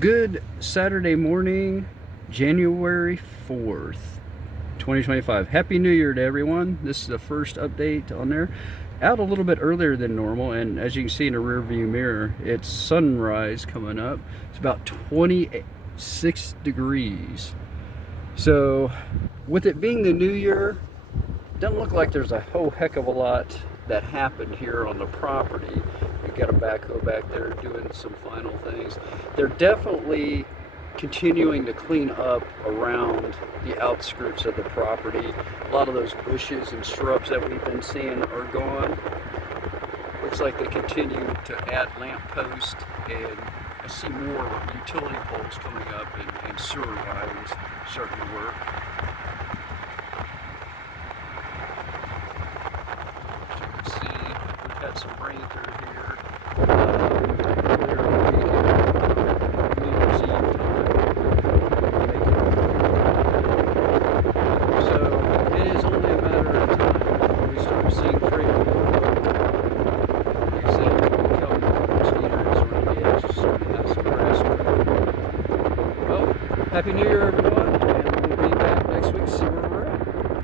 Good Saturday morning, January 4th, 2025. Happy New Year to everyone. This is the first update on there. Out a little bit earlier than normal, and as you can see in the rear view mirror, it's sunrise coming up. It's about 26 degrees. So, with it being the new year, doesn't look like there's a whole heck of a lot that happened here on the property. We've got a backhoe back there doing some final things. They're definitely continuing to clean up around the outskirts of the property. A lot of those bushes and shrubs that we've been seeing are gone. Looks like they continue to add lamp posts, and I see more utility poles coming up and sewer lines starting to work. Had some rain through here earlier in the week, New Year's Eve time. So it is only a matter of time before we start seeing freight. Like I said, become much neater is when the edge is starting to have some grass growing. Well, Happy New Year, everyone.